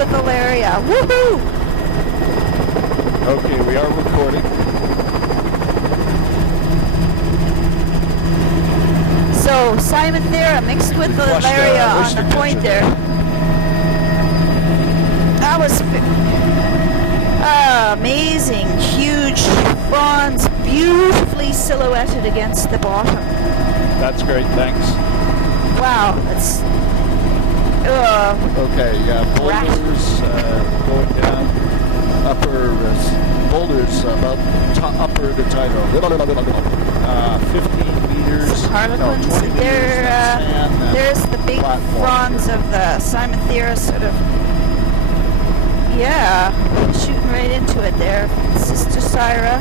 with Alaria. Woohoo! Okay, we are recording. So Cymathera mixed with Alaria on the point there. That was amazing. Huge fronds, beautifully silhouetted against the bottom. That's great, thanks. Wow, that's okay, boulders going down, upper boulders about upper to tidal. 15 meters. Harlequins. No, 20 meters sand, there's the big fronds of the Cymathera, sort of. Yeah, shooting right into it there. Sister Syra.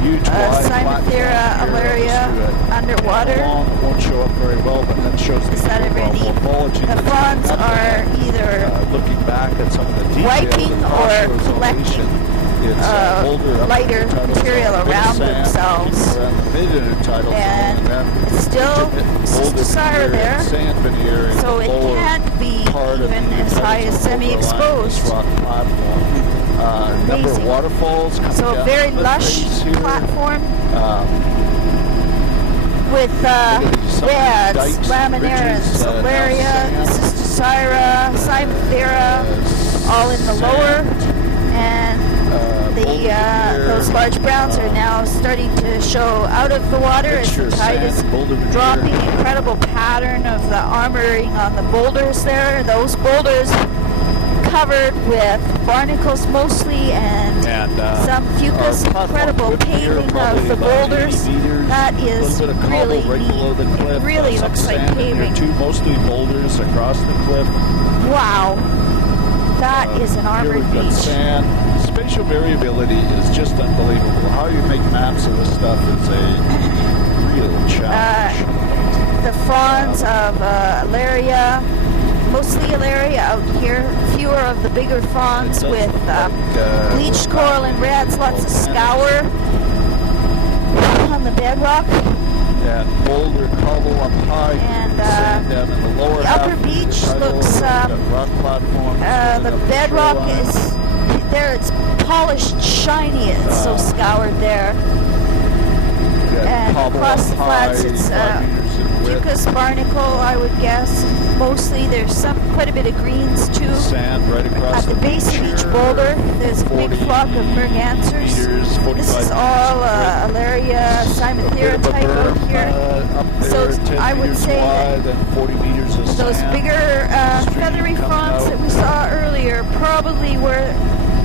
Huge Cymathera, Alaria, underwater. It won't show up very well, but that shows Is that already? morphology. The fronds are either looking back at some of the detail, wiping or collecting lighter material around themselves. And it's still Sister Syra there, so it can't be even as high as semi-exposed. Number of waterfalls. So a very lush platform with reds, laminaras, Alaria, Sister Syra, Cymathera, all in the lower, and those large browns are now starting to show out of the water as the tide is dropping. Incredible pattern of the armoring on the boulders there. Those boulders covered with barnacles mostly, and some fucus. Incredible paving of the boulders. That is really neat. It really looks like paving. Two mostly boulders across the cliff. Wow, that is an armored beach. Sand. Spatial variability is just unbelievable. How you make maps of this stuff is a real challenge. The fronds of Alaria, mostly Alaria out here. Fewer of the bigger fronds with bleached coral and reds, lots of scour on the bedrock. And boulder cobble up high, and sand down in the lower the upper beach looks, rock platform. The bedrock is there, it's polished, shiny, it's so scoured there. And across the flats it's fucus barnacle, I would guess. Mostly there's quite a bit of greens too. Sand right across At the base of each boulder there's a big flock of mergansers. This is all Alaria, Cymathera type out here. So I would say that those bigger feathery fronds that we saw earlier probably were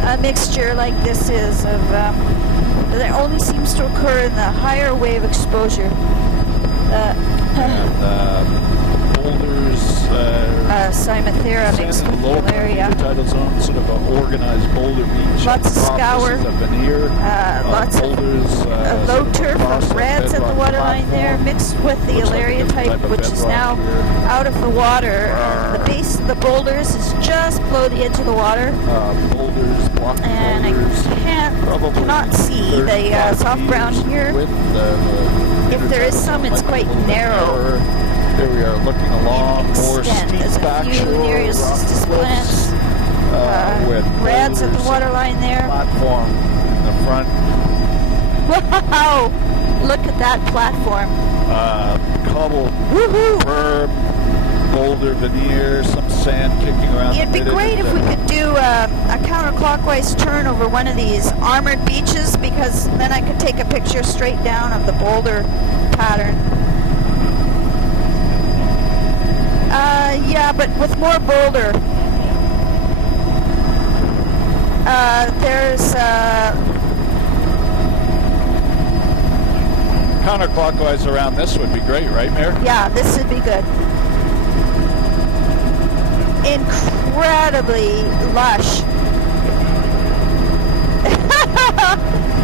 a mixture like this is of that only seems to occur in the higher wave exposure. Boulders, Cymathera mixed with Alaria. Tidal zone, sort of an organized boulder beach. Lots of scour, lots of low turf of reds at the waterline there, mixed with the Alaria type, which is now out of the water. The base of the boulders is just below the edge of the water. And I cannot see the soft brown here. If there is some, it's quite narrow. Here we are looking along more steep There's a few Nereocystis plants, with reds at the waterline there. Platform in the front. Wow! Look at that platform. Cobble, berm, boulder veneer, some sand kicking around. It'd be great if we could do a counterclockwise turn over one of these armored beaches, because then I could take a picture straight down of the boulder pattern. Yeah, but with more boulder. There's counterclockwise around this would be great, right, Mayor? Yeah, this would be good. Incredibly lush.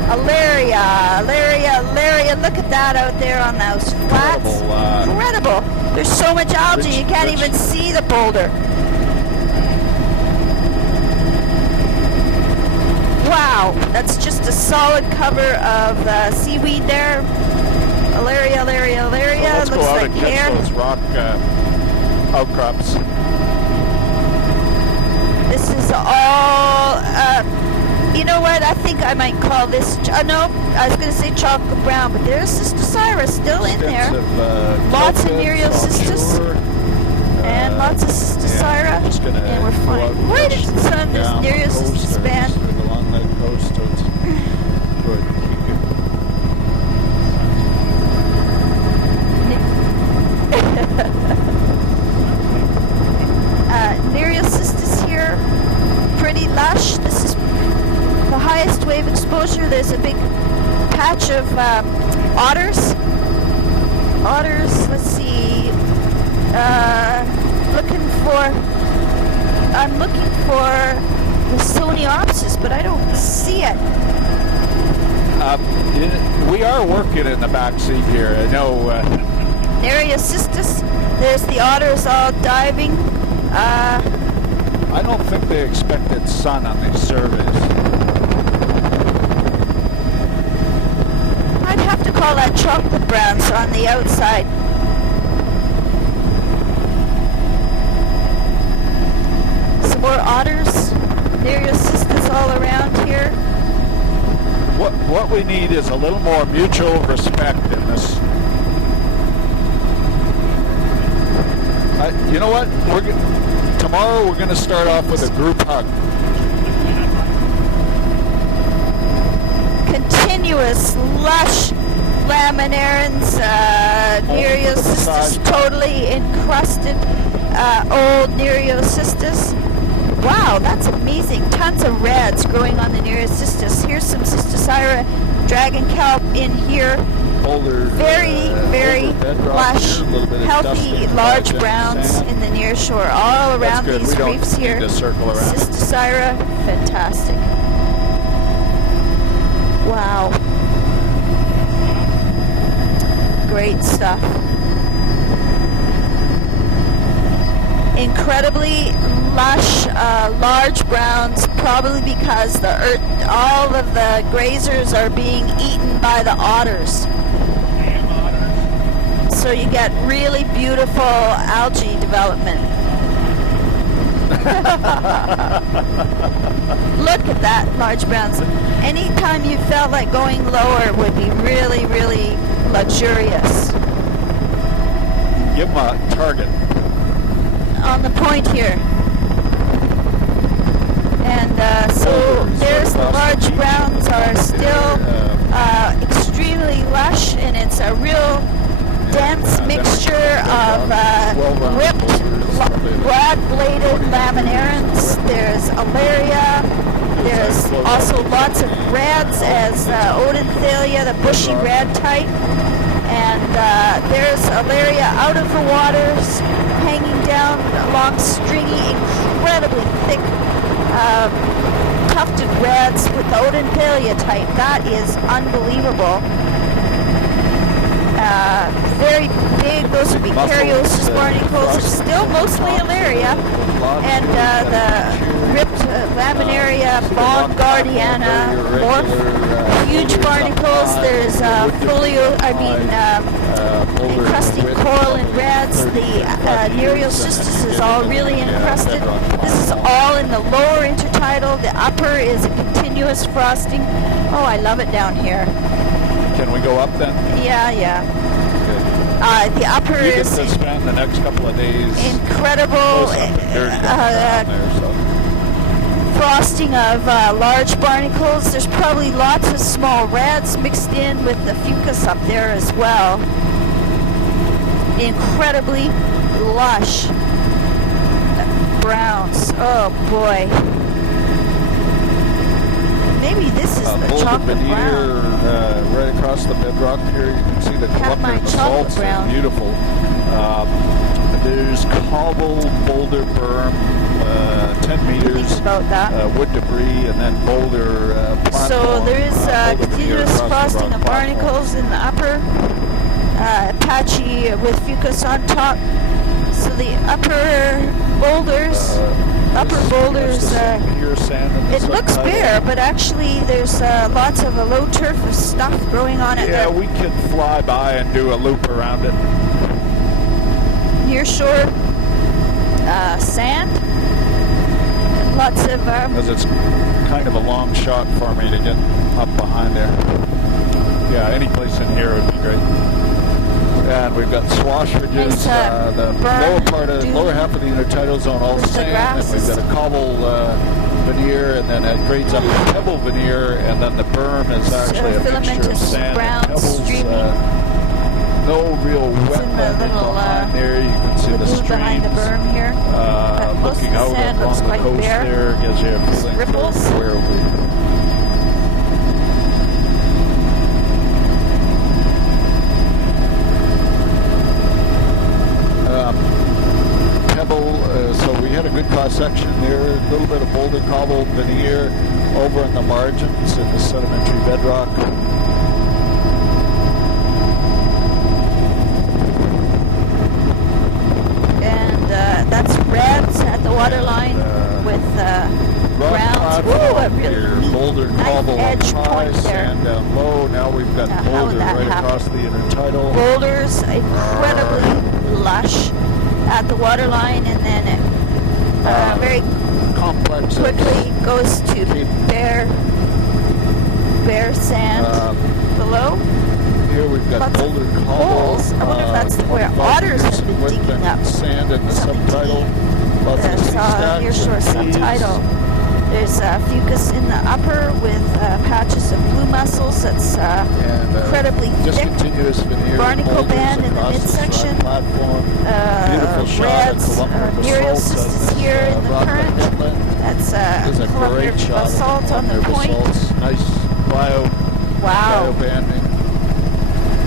Alaria, look at that out there on those flats. Incredible. There's so much algae you can't even see the boulder. Wow, that's just a solid cover of seaweed there. Alaria. Well, let's looks go out like and hair. catch those rock outcrops. This is know what? I think I might call this. No, I was going to say chocolate brown, but there's Cystosira still in there. Lots of Nereocystis and lots of Cystosira, and we're fine. Right into the sun, there's Nereocystis band. Along that coast, so it's good. Nereocystis here, pretty lush. This is the highest wave exposure. There's a big patch of otters. Let's see. I'm looking for the Soniopsis, but I don't see it. We are working in the back seat here. I know. Nereocystis. There's the otters all diving. I don't think they expected sun on these surveys. I'd have to call that chocolate brown, so on the outside. Some more otters. Nereocystis all around here. What we need is a little more mutual respect in this. You know what? Tomorrow we're going to start off with a group hug. Continuous, lush laminarans, Nereocystis, totally encrusted, old Nereocystis. Wow, that's amazing. Tons of reds growing on the Nereocystis. Here's some Cystosira dragon kelp in here. Very lush, healthy, large browns in the nearshore, all around these reefs here. Cystosira, fantastic. Wow. Great stuff. Incredibly lush, large browns, probably because all of the grazers are being eaten by the otters. So you get really beautiful algae development. Look at that, large browns. Anytime you felt like going lower would be really, really luxurious. Give them a target. On the point here. And so there's the large browns are still extremely lush, and it's a real dense mixture of ripped, broad-bladed laminarans. There's Alaria. There's also lots of reds as Odenthalia, the bushy red type. And there's Alaria out of the waters, hanging down along stringy, incredibly thick, tufted reds with the Odenthalia type. That is unbelievable. Very big, those would be Caryosis barnacles. It's still mostly Alaria. And the ripped laminaria, Baumgartiana, morph, huge barnacles. There's encrusting coral and reds. The Nereocystis is all really encrusted. This is all in the lower intertidal. The upper is a continuous frosting. Oh, I love it down here. Can we go up then? Yeah. The upper is to spend the next couple of days incredible frosting of large barnacles. There's probably lots of small reds mixed in with the fucus up there as well. Incredibly lush browns. Oh boy. Maybe this is the chocolate brown. Right across the bedrock here, you can see the collector basalts. Brown. Beautiful. There's cobble, boulder berm, 10 meters. Think about that. Wood debris, and then boulder platform. So there is continuous frosting of barnacles in the upper, patchy with fucus on top. So the upper boulders. It looks bare, but actually there's lots of a low turf of stuff growing on it. Yeah, we can fly by and do a loop around it. Near shore sand. Lots of because it's kind of a long shot for me to get up behind there. Yeah, any place in here would be great. And we've got swash ridges, nice, the lower half of the intertidal zone all sand, and we've got a cobble veneer, and then it grades up to pebble veneer, and then the berm is actually a mixture of sand and pebbles. No real wetland behind there. You can see the streams behind the berm here. Looking out along the coast there gives you a feeling ripples. for where we. So we had a good cross section there, a little bit of boulder cobble veneer over in the margins in the sedimentary bedrock. And that's reds at the waterline with grounds. Ooh, a really boulder cobble edge point there. Sand down low. Now we've got boulder right across the intertidal. Boulders incredibly lush at the waterline, and then it very complex quickly goes to bare sand below. Here we've got lots boulder of holes. I wonder if that's where otters have been digging up sand in the subtidal. There's nearshore subtidal. There's fucus in the upper with patches of blue mussels that's incredibly thick. Barnacle band in the midsection. Reds, Nereocystis here in the current. That's Columbia basalt on the point. Nice bio banding.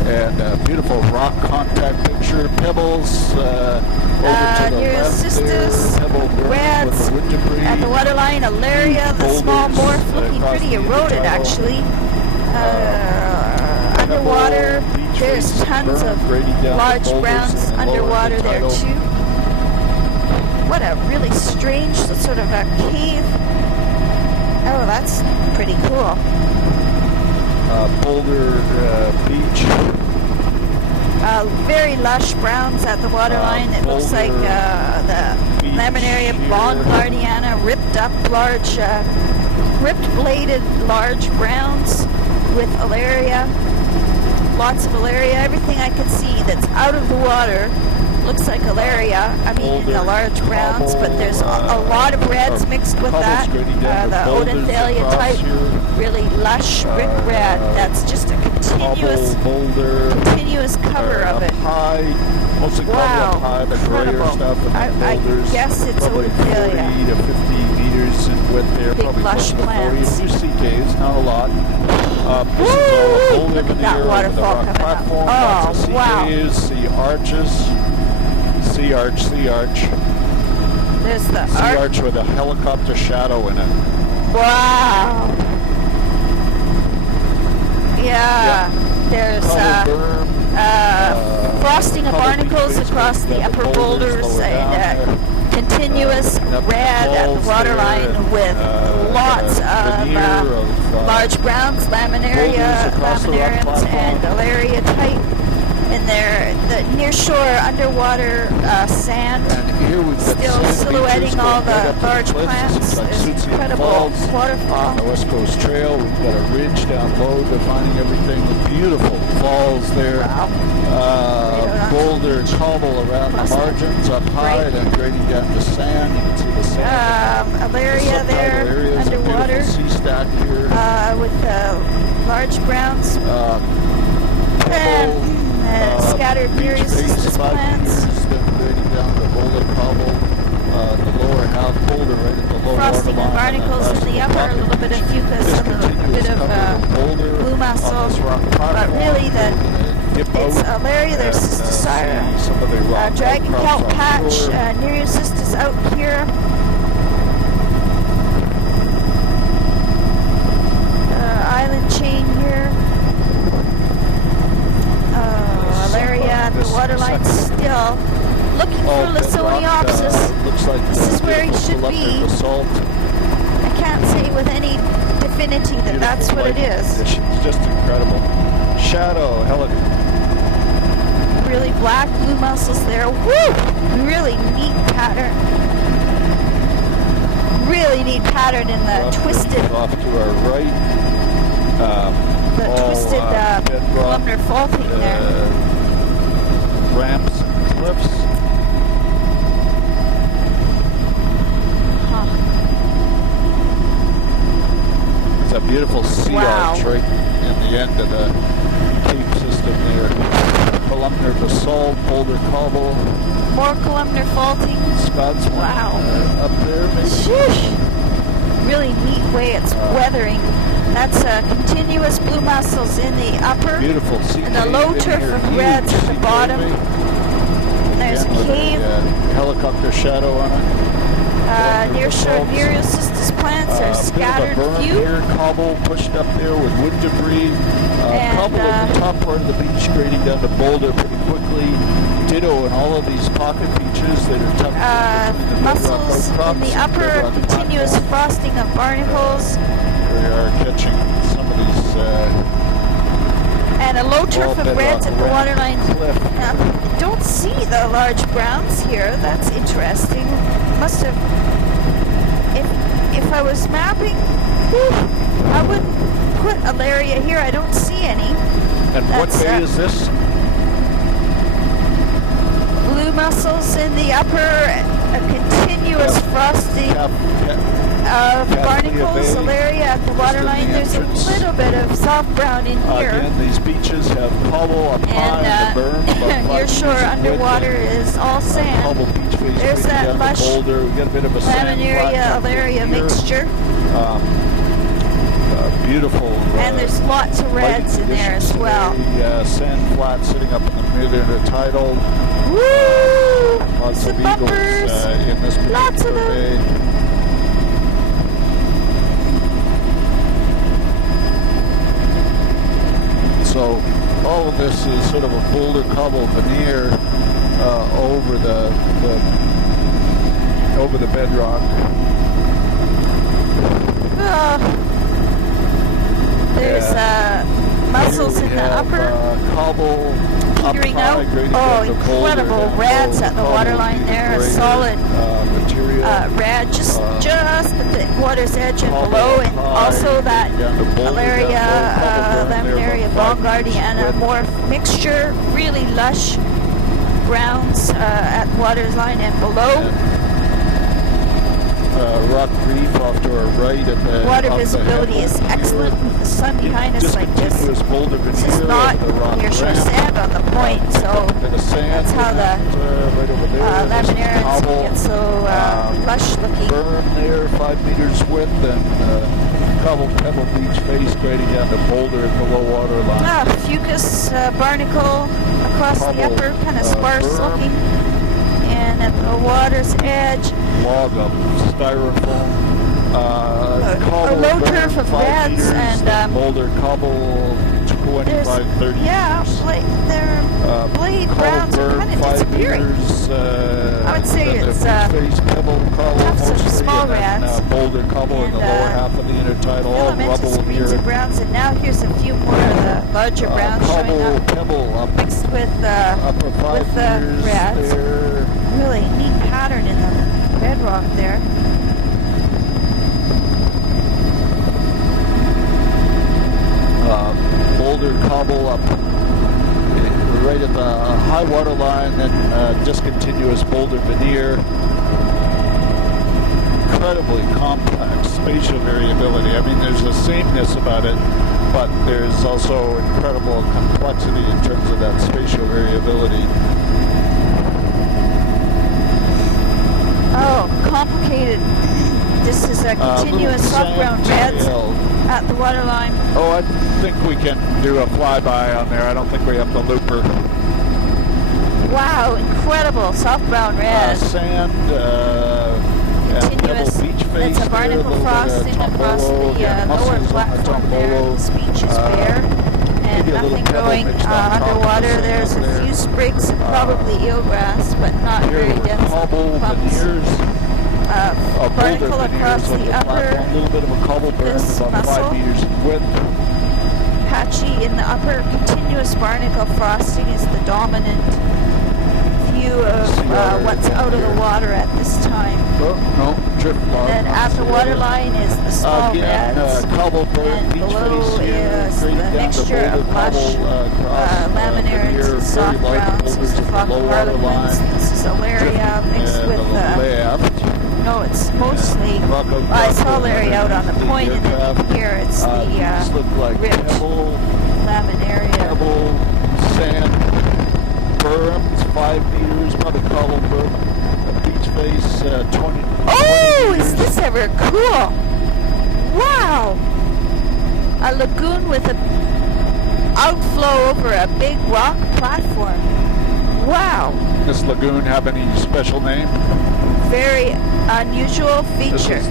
And beautiful rock contact picture. Pebbles over to the left there. Pebble reds at the waterline. Alaria, the small morph, looking pretty eroded actually. Underwater, there's tons of large browns underwater there too. What a really strange sort of a cave. Oh, that's pretty cool. Boulder Beach. Very lush browns at the waterline. It looks like the Laminaria bongardiana, ripped up large, ripped-bladed large browns with alaria. Lots of alaria. Everything I can see that's out of the water looks like alaria. I mean, the large browns, but there's a lot of reds mixed with that. The Odenthalia type, really lush brick red. That's just a continuous cover of it. Wow, incredible. I guess it's Odenthalia. 40 to 50 meters in width there. Big lush plants. A few sea caves, not a lot. This is all a boulder look at that waterfall coming up. Oh, wow. Sea arches. Sea arch. There's the sea arch with a helicopter shadow in it. Wow. Yeah. There's frosting of barnacles across the upper boulders and continuous red at the waterline with lots of large browns, laminariums, and alaria type. And there, the nearshore underwater sand still silhouetting all the large plants. There's incredible waterfall. On the West Coast Trail, we've got a ridge down low defining everything with beautiful falls there. Wow. Boulder cobble around the margins up high, then grading down to sand. You can see the sand. Alaria there underwater. Sea stack here. With large browns. Scattered Nereocystis plants. Down the boulder cobble, the lower half boulder right at the low frosting and barnacles in the upper, a little bit of fucus, a little bit of blue mussel. But really, it's Alaria, there's Cystosira. Dragon kelp patch, Nereocystis out here. Island chain here. Alaria at the waterline still looking for Lysoniopsis. This is where he should be. I can't say with any divinity that that's what it is. It's just incredible. Shadow, really black blue mussels there. Woo! Really neat pattern. really neat pattern in the twisted. Off to our right. The twisted columnar faulting there. Ramps and cliffs. It's a beautiful sea arch right in the end of the cape system there. Columnar basalt, boulder cobble. More columnar faulting. Scotsman up there maybe. Sheesh. Really neat way it's weathering. That's continuous blue mussels in the upper. Beautiful sea and the low turf of reds at the bottom. And there's a cave. Helicopter shadow on it. Near shore Nereocystis plants are scattered few. Here, cobble pushed up there with wood debris. Cobble at the top part of the beach grading down the boulder pretty quickly. Ditto in all of these pocket beaches that are tucked mussels in the upper, continuous frosting of barnacles. We are catching some of these. And a low turf of reds at the waterline. Don't see the large browns here. That's interesting. Must have. If I was mapping, I wouldn't put Alaria here. I don't see any. And what bay is this? Blue mussels in the upper, a continuous frosting of barnacles, Alaria at the waterline. There's a little bit of soft brown in here. Again, these beaches have cobble up high, the berm. Near shore underwater is all sand. There's that lush Laminaria Alaria mixture. Beautiful. And there's lots of reds in there as well. Sand flat sitting up in the mid-intertidal. Woo! Lots of bumpers. Eagles in this lots of them. Bay. So all of this is sort of a boulder cobble veneer over the bedrock. There's mussels in the upper. Cobble petering out. Oh, incredible rads at the waterline there. A solid rad just at the water's edge and below, and also that Alaria, Laminaria bongardiana, more mixture, really lush browns at the water's line and below. Rock reef off to our right at the water visibility is excellent with the sun behind us like this. This is not near shore sand on the point, so that's how the Laminarians get so lush looking. Berm there, 5 meters width, and cobble pebble beach face grading down the boulder at the low water line. Fucus barnacle across the upper, kind of sparse looking. And at the water's edge, log of styrofoam, a low turf of reds and boulder cobble 25-30 yeah, they're blade browns are kind of disappearing. I would say it's tufts of small reds boulder cobble in the lower half of the intertidal, all filamentous greens and browns, and now here's a few more of the larger browns showing up, mixed with the reds. There. Really neat pattern in the bedrock there. Boulder cobble up right at the high water line, then discontinuous boulder veneer. Incredibly complex spatial variability. I mean, there's a sameness about it, but there's also incredible complexity in terms of that spatial variability. Oh, complicated. This is a continuous soft brown reds at the waterline. Oh, I think we can do a flyby on there. I don't think we have the looper. Wow, incredible soft brown reds. Sand, continuous. Beach face. That's a barnacle frosting across the lower platform there. This beach is bare. And nothing growing underwater. There's a few sprigs of probably eelgrass, but not very dense clumps. Barnacle across the upper. A little bit of a cobble berm, about 5 meters in width. Patchy in the upper. Continuous barnacle frosting is the dominant view of what's out of the water at this time. Oh, no, drift log. And then at the waterline is the small beds, and below is the mixture of lush laminaires and soft grounds. This is the flock of harlequins. This is Alaria mixed with no, it's mostly, I saw Larry out on the point, and then here it's the ribbed laminaria. Pebble, sand, berms, 5 meters, another cobble berm, a beach face, 20 Oh, 20 is this ever cool? Wow! A lagoon with a outflow over a big rock platform. Wow! This lagoon have any special name? Very unusual feature.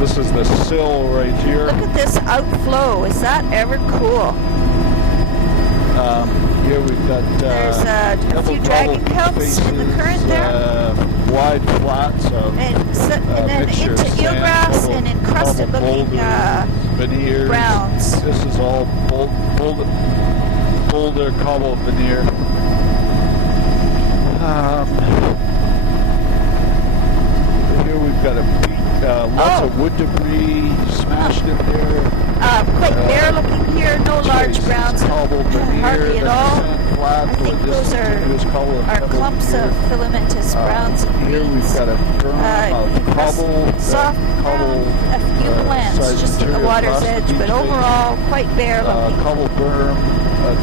This is the sill right here. Look at this outflow. Is that ever cool? Here we've got there's a few dragon kelps in the current there. Wide flats of and then into eelgrass and encrusted looking veneers. Browns. This is all boulder cobble veneer. Here we've got lots of wood debris smashed in there. Quite bare looking here, no large browns, hardly at all. I think those are clumps of filamentous browns and greens. Here we've got a berm of cobble, soft brown, a few plants just at the water's edge, but overall quite bare looking. Cobble berm,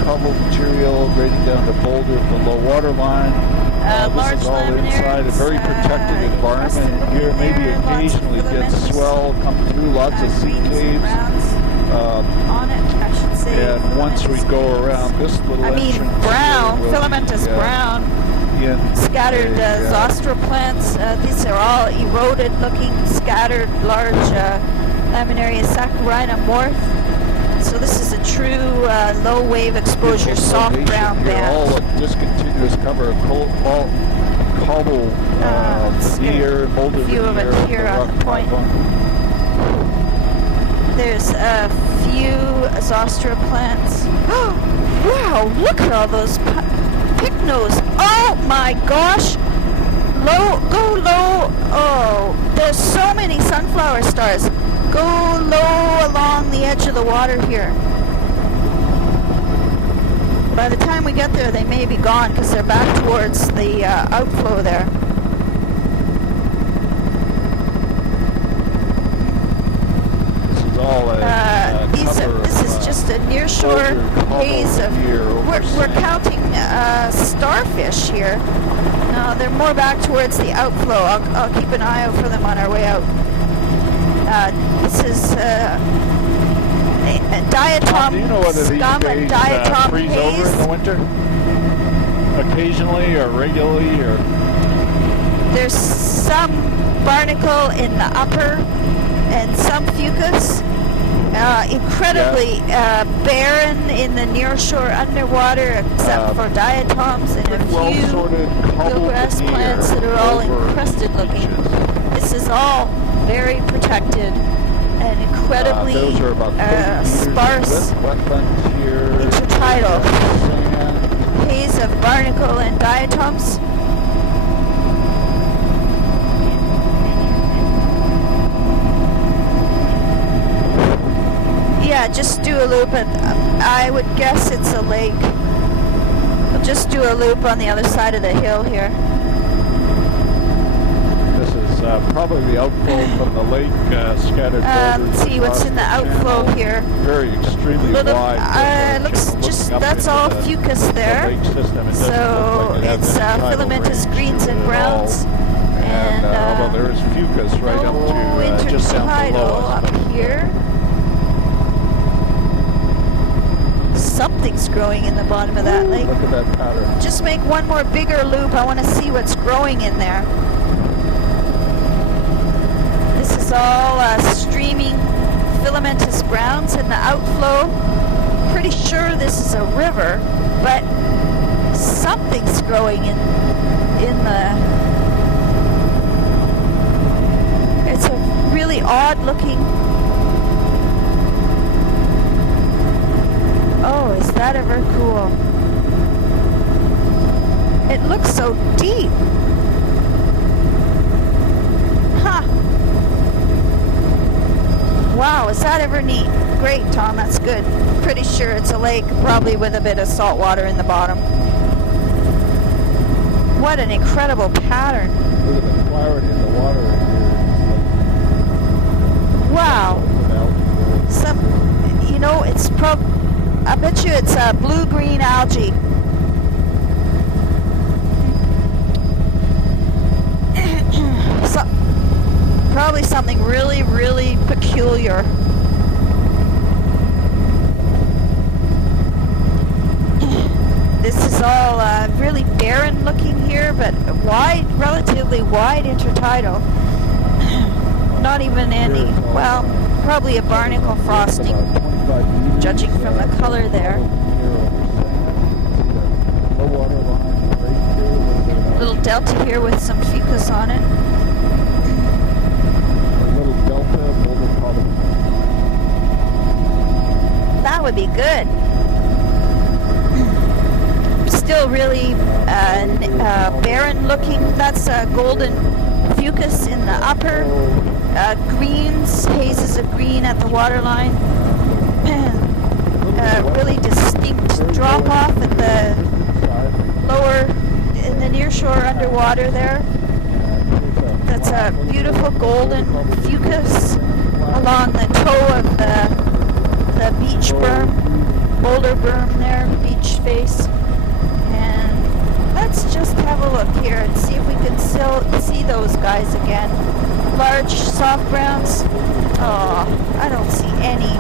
cobble material grading down to boulder below water line. Large this is all inside a very protected environment. Here maybe occasionally gets swell, come through, lots of sea caves. On it, I should say. And once we go around this little entrance, brown, filamentous brown, scattered zostera plants. These are all eroded looking, scattered large laminaria saccharina morph. So this is a true low wave exposure soft brown band. All a discontinuous cover of cobble veneer, boulder view of it here on the point. There's a few zostera plants. Wow, look at all those pycnos. Oh my gosh. Go low. Oh, there's so many sunflower stars. Go low along the edge of the water here. By the time we get there, they may be gone because they're back towards the outflow there. This is just a nearshore haze of. We're counting starfish here. No, they're more back towards the outflow. I'll keep an eye out for them on our way out. This is diatom scum and diatom freeze haze. Over in the winter? Occasionally or regularly or? There's some barnacle in the upper and some fucus. Incredibly barren in the nearshore underwater, except for diatoms and a few wheelgrass plants that are all encrusted looking. This is all very protected and incredibly sparse intertidal haze of barnacle and diatoms. Yeah, just do a loop, and I would guess it's a lake. We'll just do a loop on the other side of the hill here. This is probably the outflow from the lake, scattered. Let's see what's in the outflow here. Very extremely wide. Looks just that's all fucus there. So it's filamentous greens and browns. And although there is fucus right up to just down below us. Up here. Something's growing in the bottom of that lake. Look at that pattern. Just make one more bigger loop. I want to see what's growing in there. This is all streaming filamentous browns in the outflow. Pretty sure this is a river, but something's growing in the. It's a really odd looking. Oh, is that ever cool? It looks so deep. Huh. Wow, is that ever neat? Great, Tom, that's good. Pretty sure it's a lake, probably with a bit of salt water in the bottom. What an incredible pattern. Look at the clarity in the water right here. Wow. You know, it's I bet you it's blue-green algae. Probably something really, really peculiar. This is all really barren looking here, but wide, relatively wide intertidal. Not even any, well, probably a barnacle frosting, judging from the color there. Little delta here with some fucus on it. That would be good. Still really barren looking. That's golden fucus in the upper. Greens, hazes of green at the waterline. Really distinct drop off at the lower, in the near shore underwater there. That's a beautiful golden fucus along the toe of the beach berm, boulder berm there, beach face. And let's just have a look here and see if we can still see those guys again. Large soft browns. Oh, I don't see any.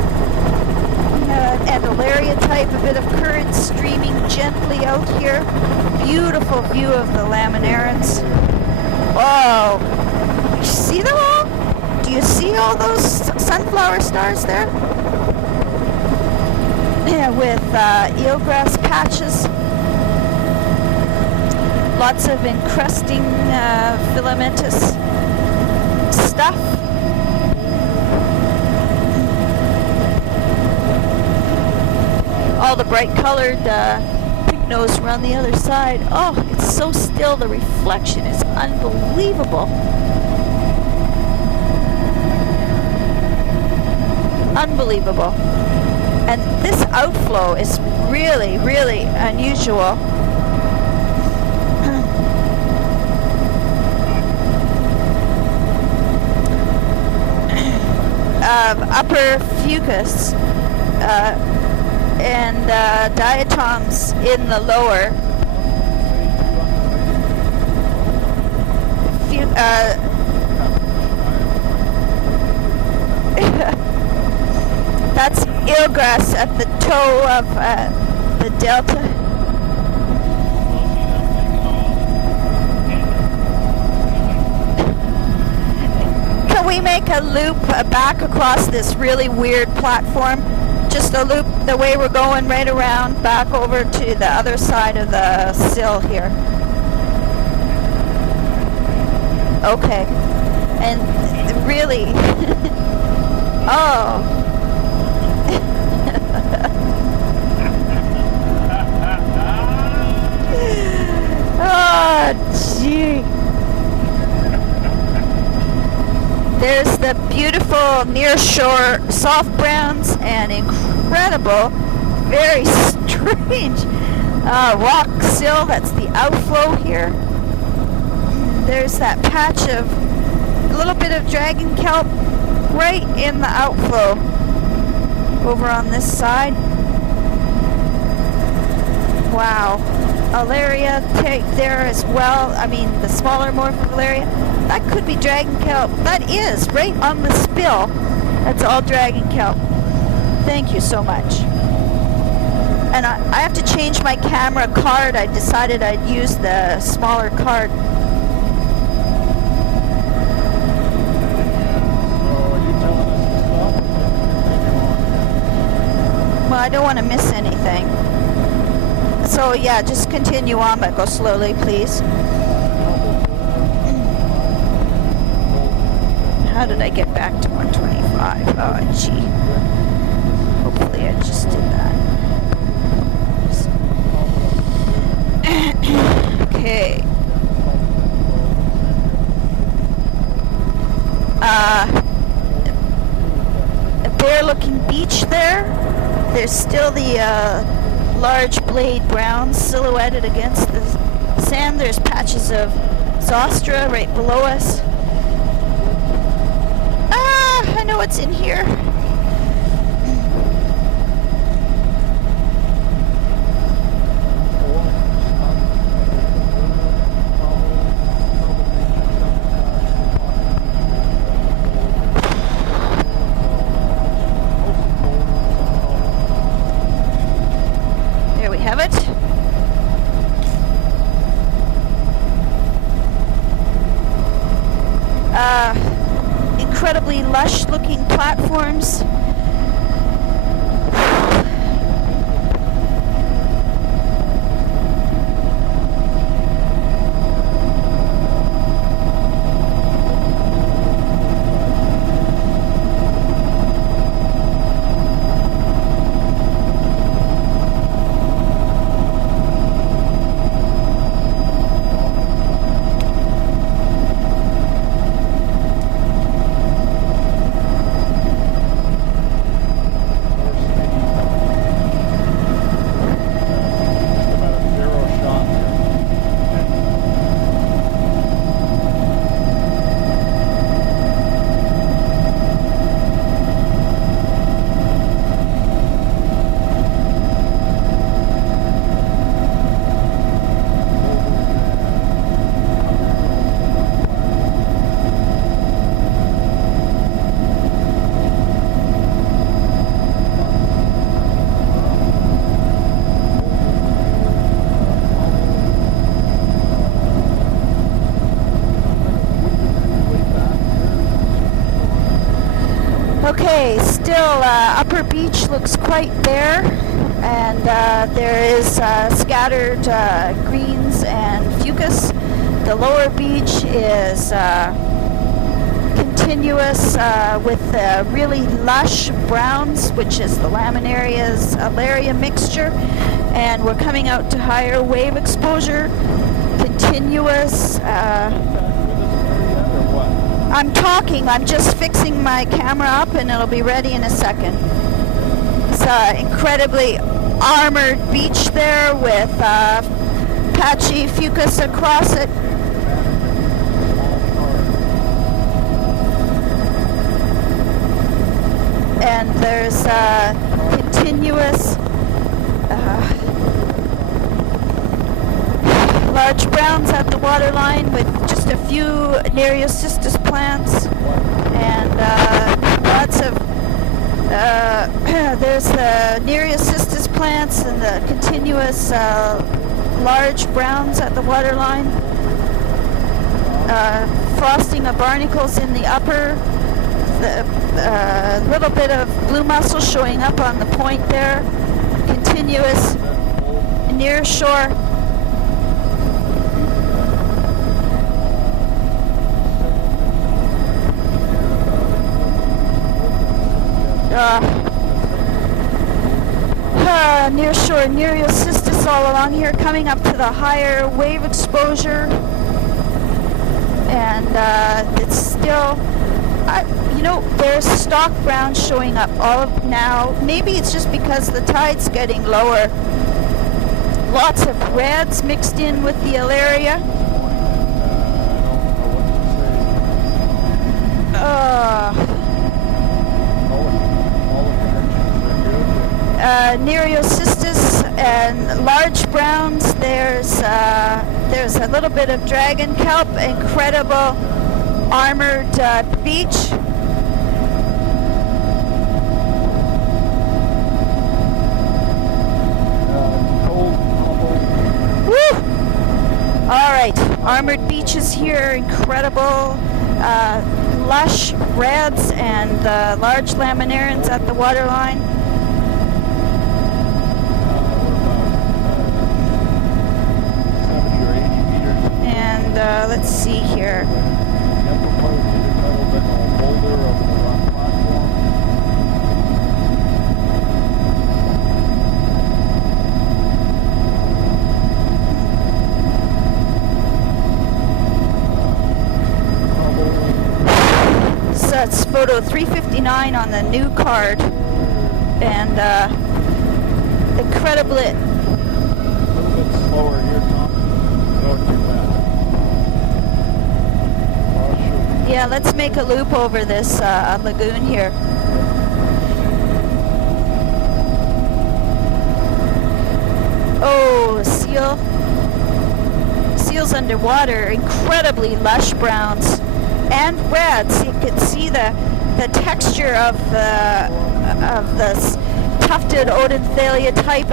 Andalaria type, a bit of current streaming gently out here. Beautiful view of the laminarans. Whoa! You see them all? Do you see all those sunflower stars there? Yeah, with eelgrass patches. Lots of encrusting filamentous stuff. All the bright colored pink nose around the other side. Oh, it's so still. The reflection is unbelievable. Unbelievable. And this outflow is really, really unusual. Upper fucus and diatoms in the lower. That's eelgrass at the toe of the delta. Can we make a loop back across this really weird platform? Just a loop the way we're going, right around back over to the other side of the sill here. Okay. And really, oh. Oh, gee. There's the beautiful nearshore soft browns and incredible, very strange rock sill. That's the outflow here. There's that patch of a little bit of dragon kelp right in the outflow over on this side. Wow. Alaria there as well. I mean, the smaller Morpholaria. That could be dragon kelp. That is right on the spill. That's all dragon kelp. Thank you so much. And I have to change my camera card. I decided I'd use the smaller card. Well, I don't want to miss anything. So yeah, just continue on, but go slowly, please. How did I get back to 125? Oh, gee. Hopefully I just did that. Okay. Okay. A bare-looking beach there. There's still the large blade browns silhouetted against the sand. There's patches of Zostra right below us. I know what's in here. There we have it. Incredibly lush looking platforms. Okay, still Upper Beach looks quite bare, and there is scattered greens and fucus. The Lower Beach is continuous with really lush browns, which is the Laminaria's Alaria mixture, and we're coming out to higher wave exposure, continuous. I'm talking, I'm just fixing my camera up and it'll be ready in a second. It's an incredibly armored beach there with patchy fucus across it. And there's continuous large browns at the waterline with just a few Nereocystis plants, and lots of there's the Nereocystis plants and the continuous large browns at the waterline. Frosting of barnacles in the upper, the little bit of blue mussel showing up on the point there. Continuous near shore. Near shore Nereocystis all along here, coming up to the higher wave exposure, and it's still, there's stock brown showing up all of now. Maybe it's just because the tide's getting lower. Lots of reds mixed in with the Alaria. Nereocystis and large browns. There's a little bit of dragon kelp. Incredible armored beach. Woo! All right, armored beaches here. Incredible lush reds and large laminarians at the waterline. Let's see here. photo 359 on the new card, and incredibly. A little bit slower here, Tom. Going too fast. Yeah, let's make a loop over this lagoon here. Oh, seals underwater, incredibly lush browns and reds. You can see the texture of the tufted Odenthalia type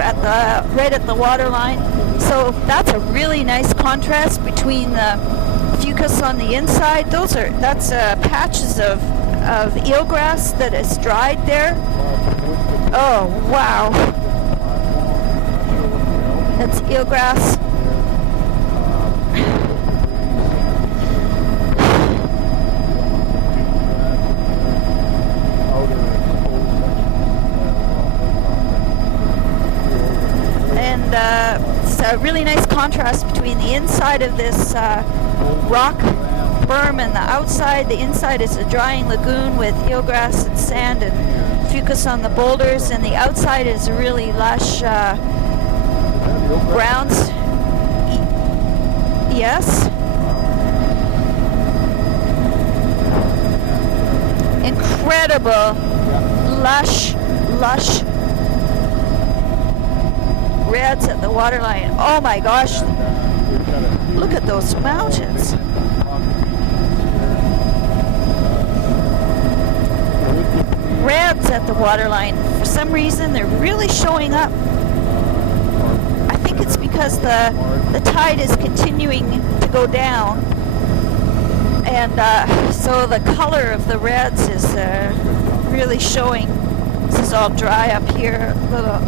right at the waterline. So that's a really nice contrast between the fucus on the inside. That's patches of eelgrass that is dried there. Oh wow, that's eelgrass. It's a really nice contrast between the inside of this rock berm and the outside. The inside is a drying lagoon with eelgrass and sand and fucus on the boulders, and the outside is really lush browns. Yes. Incredible, lush reds at the waterline. Oh my gosh, look at those mountains. Reds at the waterline. For some reason they're really showing up. I think it's because the tide is continuing to go down, and so the color of the reds is really showing. This is all dry up here,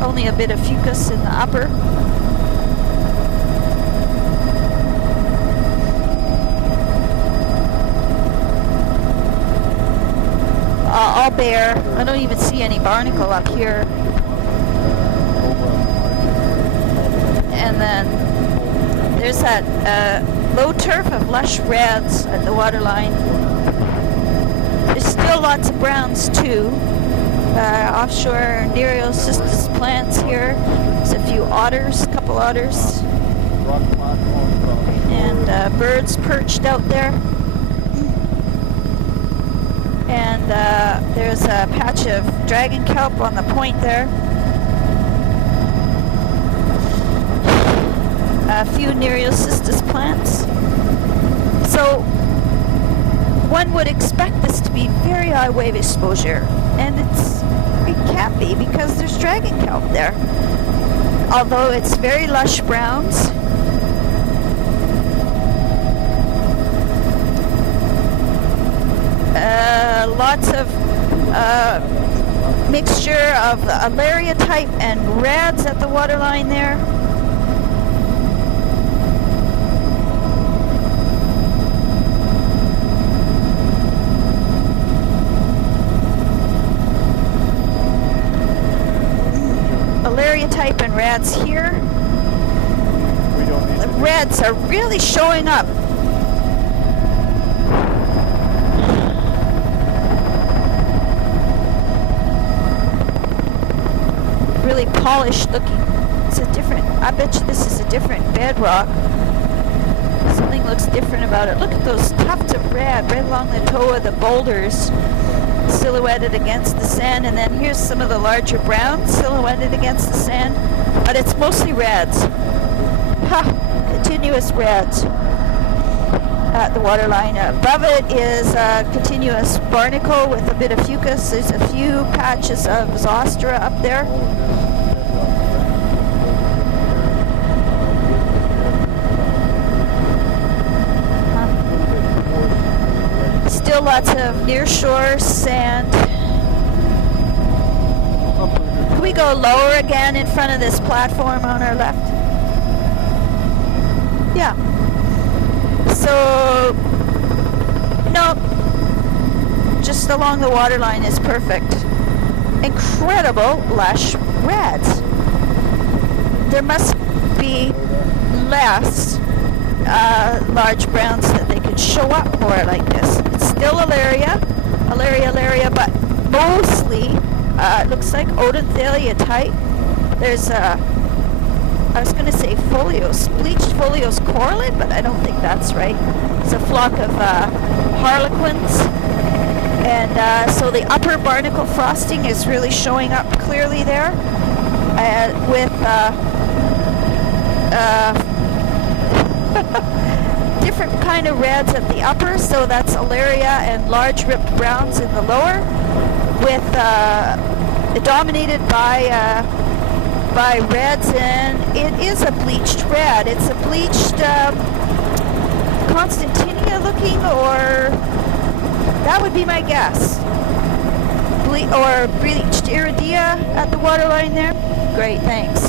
only a bit of fucus in the upper. All bare. I don't even see any barnacle up here. And then there's that low turf of lush reds at the waterline. There's still lots of browns too. Offshore Nereocystis plants here. There's a few otters, a couple otters, and birds perched out there. And there's a patch of dragon kelp on the point there. A few Nereocystis plants. So one would expect this to be very high wave exposure, and it can't be because there's dragon kelp there. Although it's very lush browns. Lots of mixture of the Alaria type and reds at the waterline there. Alaria type and reds here. The reds are really showing up. Really polished looking. It's a different, I bet you this is a different bedrock. Something looks different about it. Look at those tufts of red right along the toe of the boulders, silhouetted against the sand. And then here's some of the larger browns silhouetted against the sand, but it's mostly reds. Ha! Continuous reds at the waterline. Above it is a continuous barnacle with a bit of fucus. There's a few patches of Zostera up there. Still lots of nearshore sand. Can we go lower again in front of this platform on our left? Yeah. So, no, just along the waterline is perfect. Incredible lush reds. There must be less large browns that they could show up more like this. It's still Alaria, Alaria, but mostly it looks like Odonthelia type. There's I was going to say folios, bleached folios coralid, but I don't think that's right. It's a flock of harlequins. And so the upper barnacle frosting is really showing up clearly there with different kind of reds at the upper. So that's Alaria and large ripped browns in the lower, with dominated by reds, and it is a bleached red. It's a bleached Constantinia looking, or that would be my guess. Or bleached Iridia at the waterline there. Great, thanks.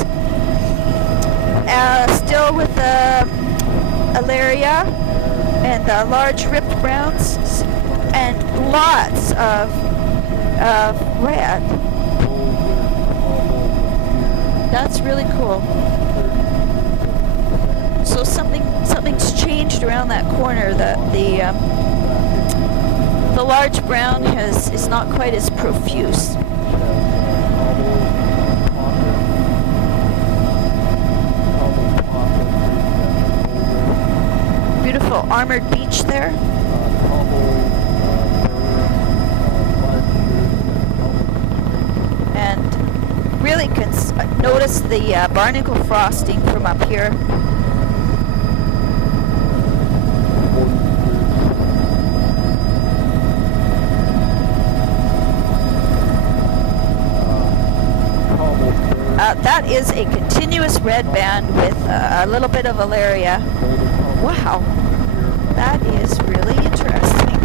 Still with the Alaria and the large ripped browns and lots of red. That's really cool. So something's changed around that corner. The large brown is not quite as profuse. Beautiful armored beach there. And really can notice the barnacle frosting from up here. That is a continuous red band with a little bit of Alaria. Wow, that is really interesting.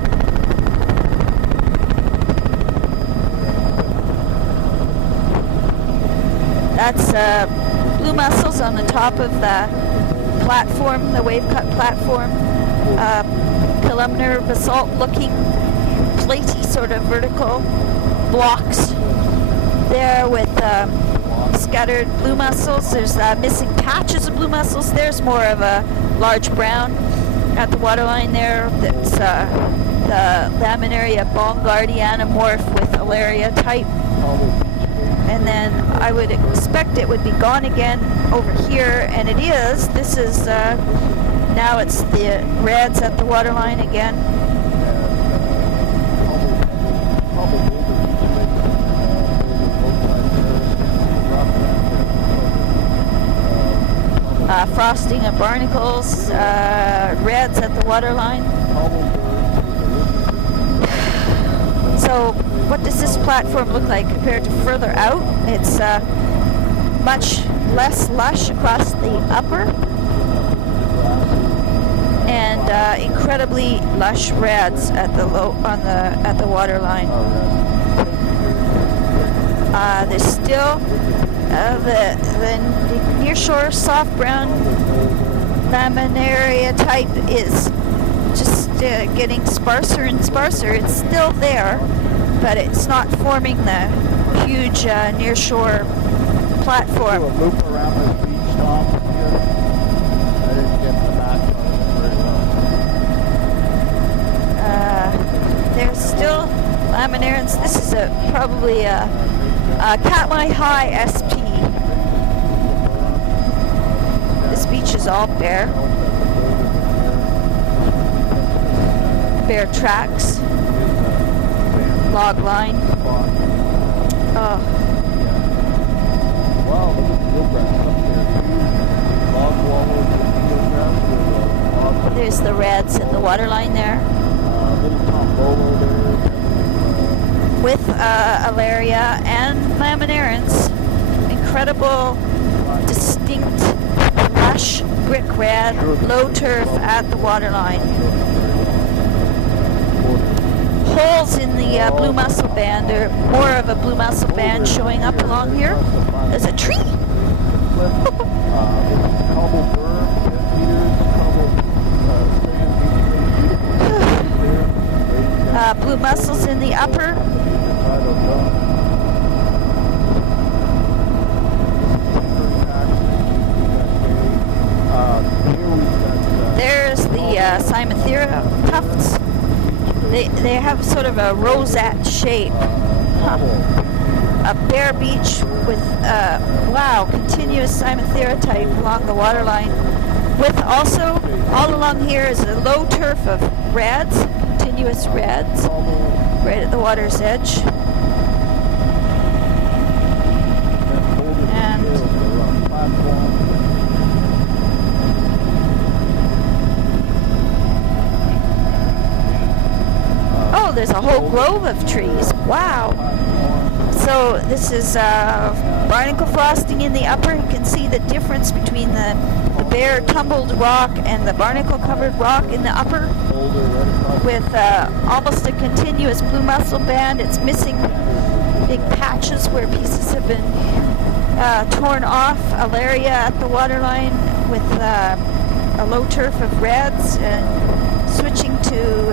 That's blue mussels on the top of the platform, the wave cut platform. Columnar basalt looking platy sort of vertical blocks there with scattered blue mussels. There's missing patches of blue mussels. There's more of a large brown at the waterline there. That's the Laminaria bongardiana morph with Alaria type. And then I would expect it would be gone again over here, and it is. This is, now it's the reds at the waterline again. Frosting of barnacles, reds at the waterline. So what does this platform look like compared to further out? It's much less lush across the upper, and incredibly lush reds at the at the waterline. There's still the nearshore soft brown Laminaria type is just getting sparser and sparser. It's still there, but it's not forming the huge nearshore platform. Do a loop around this beach top here. I didn't get the back very well. There's still Laminarians. This is probably a Katmai High SP. This beach is all bare. Bare tracks. Log line. Oh. Wow, look at the wheelgrass up there. There's the reds in the waterline there. Little tombolo there. With Alaria and Laminarians. Incredible, distinct, lush brick red, low turf at the waterline. Holes in the blue mussel band, or more of a blue mussel band showing up along here. There's a tree. Blue mussels in the upper. There's the Cymathera tufts. they have sort of a rosette shape. A bare beach with, wow, continuous Cymathera type along the waterline. With also, all along here is a low turf of reds, continuous reds, right at the water's edge. And oh, there's a whole grove of trees. Wow. So this is barnacle frosting in the upper. You can see the difference between the bare tumbled rock and the barnacle covered rock in the upper, with almost a continuous blue mussel band. It's missing big patches where pieces have been torn off. Alaria at the waterline with a low turf of reds, and switching to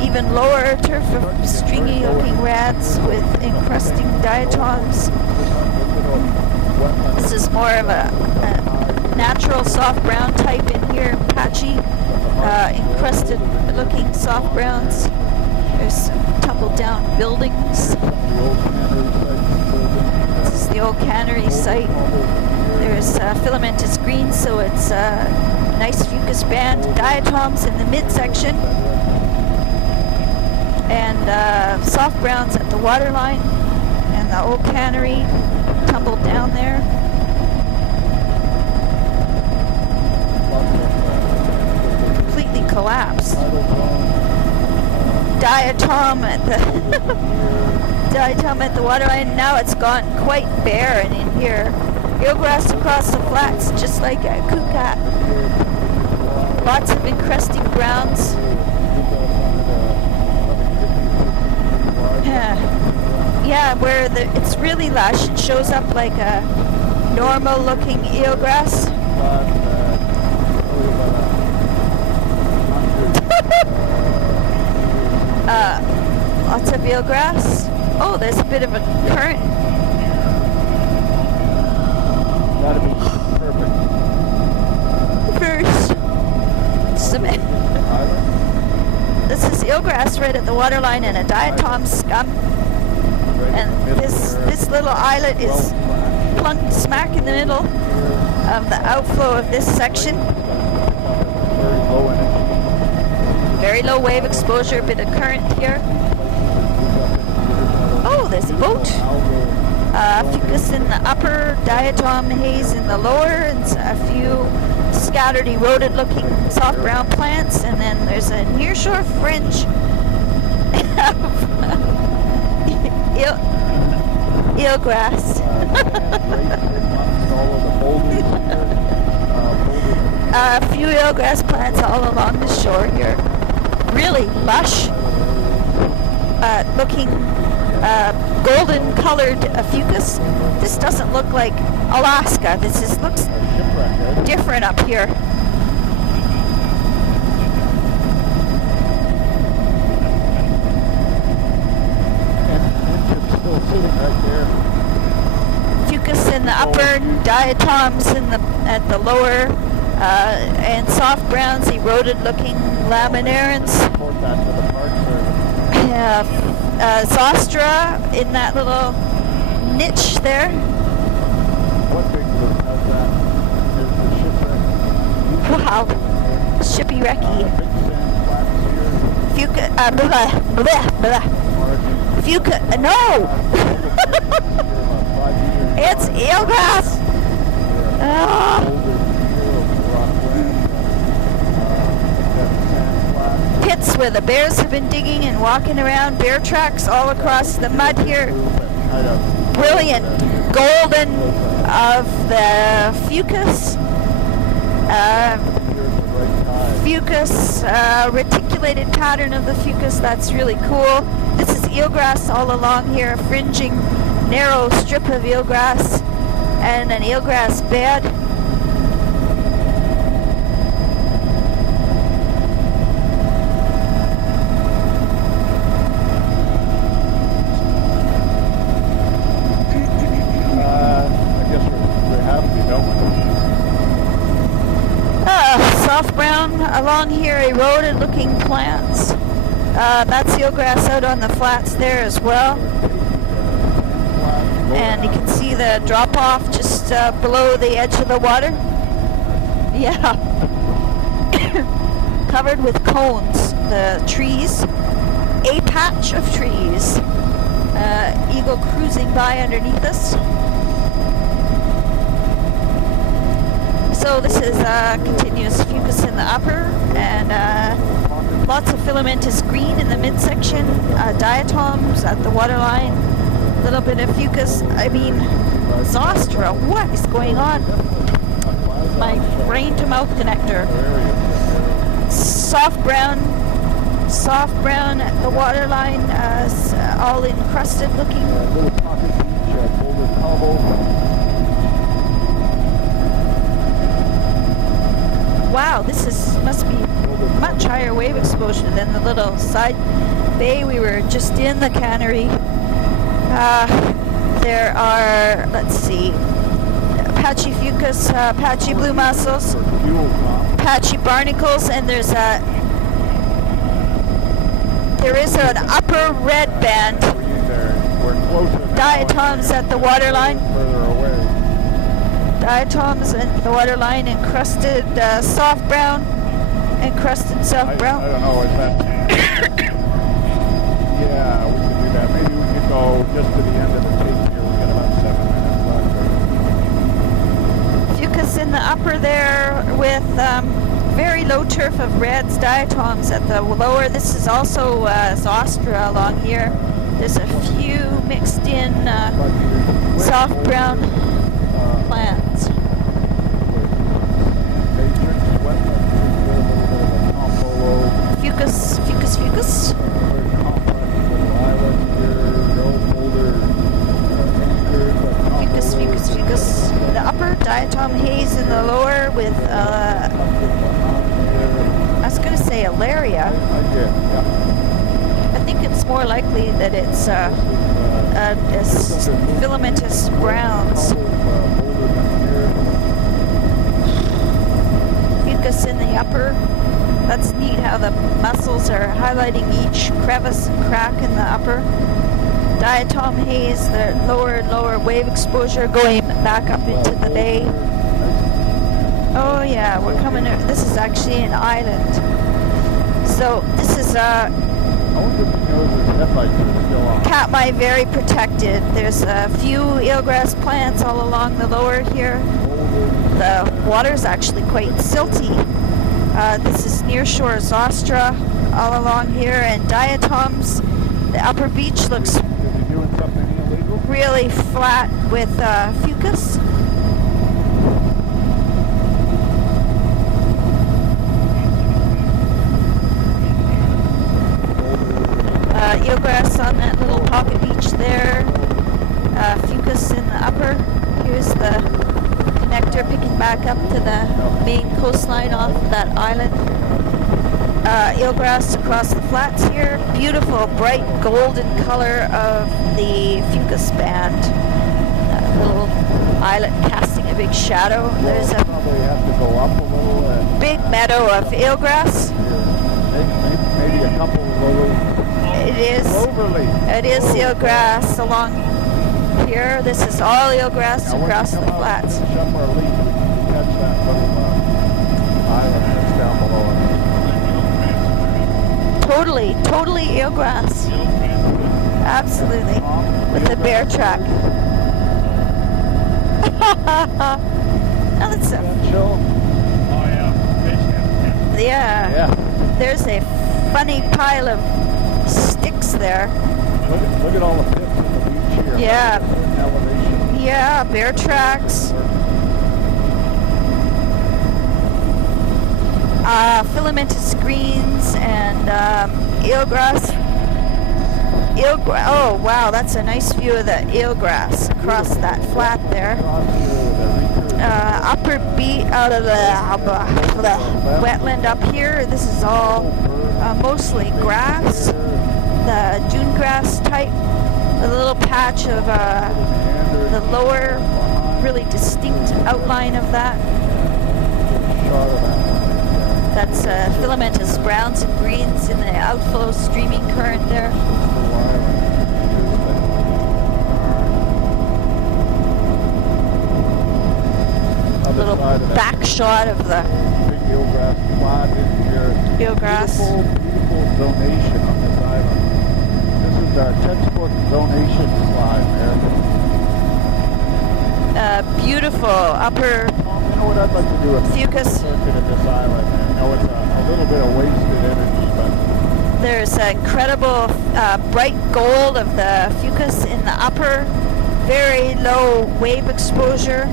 even lower turf of stringy looking reds with encrusting diatoms. This is more of a natural soft brown type in here, patchy, encrusted looking soft browns. There's some tumbled down buildings. This is the old cannery site. There's filamentous green, so it's a nice fucus band. Diatoms in the midsection. And soft browns at the waterline, and the old cannery tumbled down there. Completely collapsed. Diatom at the diatom at the waterline. Now it's gone quite barren in here. Eelgrass across the flats, just like a Kukat. Lots of encrusting browns. Yeah, where it's really lush, it shows up like a normal looking eelgrass. Lots of eelgrass. Oh, there's a bit of a current. That'd be perfect. First, cement. This is eelgrass right at the waterline and a diatom scum. And this little islet is plunked smack in the middle of the outflow of this section. Very low wave exposure, a bit of current here. Oh, there's a boat. Fucus in the upper, diatom haze in the lower, and a few scattered eroded looking soft brown plants, and then there's a nearshore fringe eelgrass. A few eelgrass plants all along the shore here. Really lush looking golden colored fucus. This doesn't look like Alaska. This looks different up here. Fucus in the upper, diatoms at the lower, and soft browns, eroded looking laminarans. Zostra in that little niche there. Wow, shipwrecky. Fucus, Fucus, no! It's eelgrass! Oh. Pits where the bears have been digging and walking around, bear tracks all across the mud here. Brilliant golden of the fucus. Fucus, reticulated pattern of the fucus, that's really cool. This is eelgrass all along here, a fringing narrow strip of eelgrass and an eelgrass bed. Soft brown along here, eroded looking plants. That's eelgrass out on the flats there as well. And you can see the drop off just below the edge of the water. Yeah. Covered with cones, the trees. A patch of trees. Eagle cruising by underneath us. So this is continuous fucus in the upper, and lots of filamentous green in the midsection, diatoms at the waterline, a little bit of fucus. I mean, Zostera, what is going on? My brain to mouth connector. Soft brown at the waterline, all encrusted looking. Wow, this must be much higher wave exposure than the little side bay we were just in, the cannery. There are, let's see, patchy fucus, patchy blue mussels, patchy barnacles, and there is an upper red band. Diatoms at the waterline. Diatoms at the waterline, encrusted soft brown. Encrusted soft brown. I don't know, is that... Yeah, we can do that. Maybe we could go just to the end of the tape here. We've got about 7 minutes left. Fucus in the upper there with very low turf of reds, diatoms at the lower. This is also Zostera along here. There's a few mixed in soft brown plants. Fucus. Fucus. The upper, diatom haze in the lower with, I was going to say Alaria. I think it's more likely that it's filamentous browns. Fucus in the upper. That's neat how the mussels are highlighting each crevice and crack in the upper. Diatom haze, the lower and lower wave exposure going back up into the bay. Oh yeah, we're coming, this is actually an island. So this is Katmai very protected. There's a few eelgrass plants all along the lower here. The water's actually quite silty. This is nearshore Zostera all along here, and diatoms. The upper beach looks really flat with fucus. Eelgrass on that little pocket beach there. Fucus in the upper. Here's the connector picking back up to the main coastline off that island. Eelgrass across the flats here. Beautiful bright golden color of the fucus band. That little islet casting a big shadow. There's a big meadow of eelgrass. Maybe a couple of it is eelgrass along here. This is all eelgrass across the flats. Totally eelgrass. Absolutely. With the bear track. Now that's yeah. There's a funny pile of sticks there. Look at all the pips in the beach here. Yeah. Elevation. Yeah, bear tracks. Filamentous greens and eelgrass. Oh wow, that's a nice view of the eelgrass across that flat there. Upper beat out of the wetland up here. This is all mostly grass, the dune grass type. A little patch of the lower, really distinct outline of that. That's filamentous browns and greens in the outflow streaming current there. A little back shot of the big eelgrass flat in here. eelgrass. Beautiful zonation on this island. This is our textbook zonation slide there. Beautiful upper You know what I'd like to do? A fucus. circuit of this island. I know it's a little bit of wasted energy, but There's incredible bright gold of the fucus in the upper, very low wave exposure,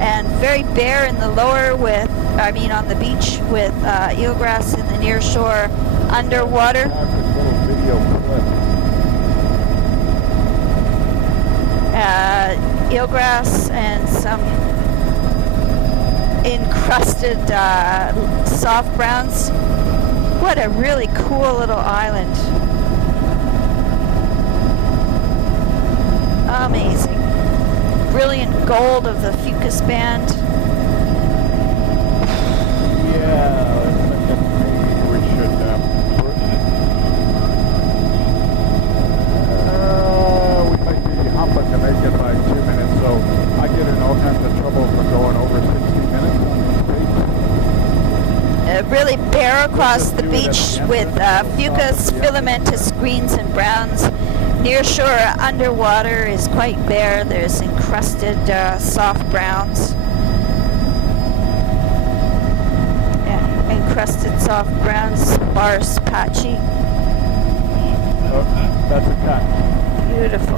and very bare in the lower with, on the beach with eelgrass in the near shore underwater. I have this little video clip. Eelgrass and some encrusted soft browns. What a really cool little island. Amazing. Brilliant gold of the fucus band. Yeah, maybe we should we might be humping to make it by 2 minutes, so I get in all kinds of trouble for going over 60 minutes on this page. Really bare across the beach with fucus, filamentous greens and browns. Near shore underwater is quite bare. There's encrusted soft browns. Yeah, encrusted soft browns, sparse, patchy. Oh, that's a cut. Beautiful.